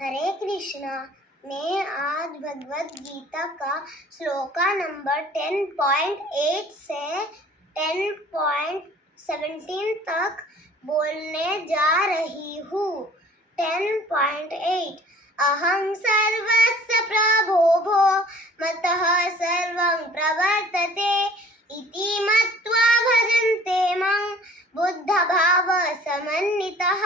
हरे कृष्णा। मैं आज भगवत गीता का श्लोका नंबर 10.8 से 10.17 तक बोलने जा रही हूँ। 10.8 अहं सर्वस्य प्रभो मतः सर्वं प्रवर्तते इति मत्वा भजन्ते मां बुद्धभाव समन्वितः।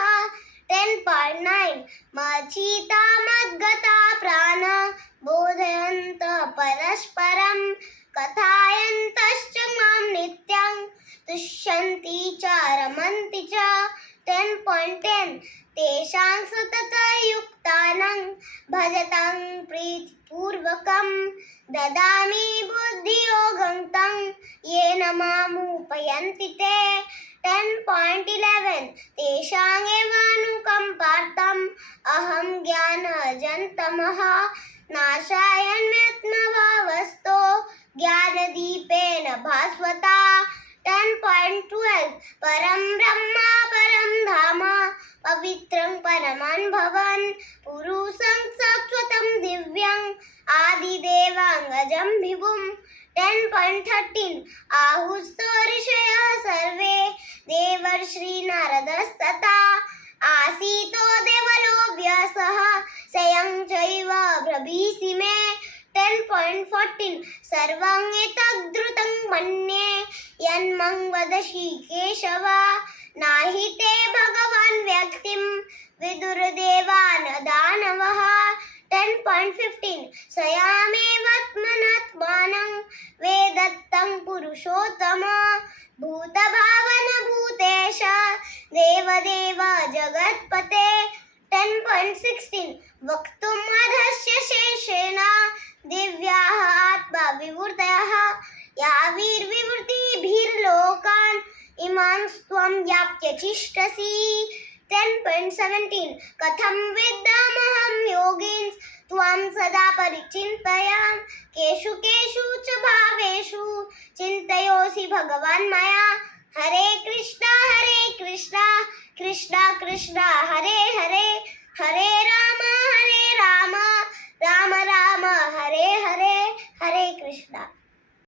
10.9 मच्चिता मद्गता प्राण बोधयन्त परस्परं कथायन्तश्च मां नित्यं तुष्यन्ति च रमन्ति च। 10.10 तेषां सततयुक्तानां भजतां प्रीतिपूर्वकं ददामि बुद्धियोगं तं येन मामुपयन्ति ते। 10.11 तेषामेवानुकम्पार्थम् अहं ज्ञानजन्तमः नाशायन्यत्नभावस्तो ज्ञानदीपेन भास्वता। 10.12 परं ब्रह्म परं धाम पवित्रं परमानुभवन् पुरुषं शाश्वतं दिव्यं आदिदेवाङ्गजं विभुम्। 10.13 आहुस्तो ऋषयः सर्वे देवर्षि नारदस्तथा आसीतो देवलो व्यासः स्वयं चैव ब्रवीषि मे। 10.14 सर्वं एतद्द्रुतं मन्ये यन्मं वदसि केशव नहि ते भगवान् व्यक्तिं विदुर्देवान् दानवः। 10.15 स्वयमेवात्मनात्मानं वेदत्तं पुरुषोत्तम भूतभावन भूतेश देवदेव जगत्पते। 10.16 वक्तुम् अधस्य शेषेण दिव्याः आत्मविवृतयः याभिर्विवृतिभिर्लोकान् इमां त्वं व्याप्त्यचिष्टसि। 10.17 कथं विद्यामहं योगिन् त्वं सदा परिचिन्तयाम् केषु केषु च भावेषु चिन्तयोऽसि भगवान् मया। हरे कृष्णा कृष्णा कृष्णा हरे हरे हरे राम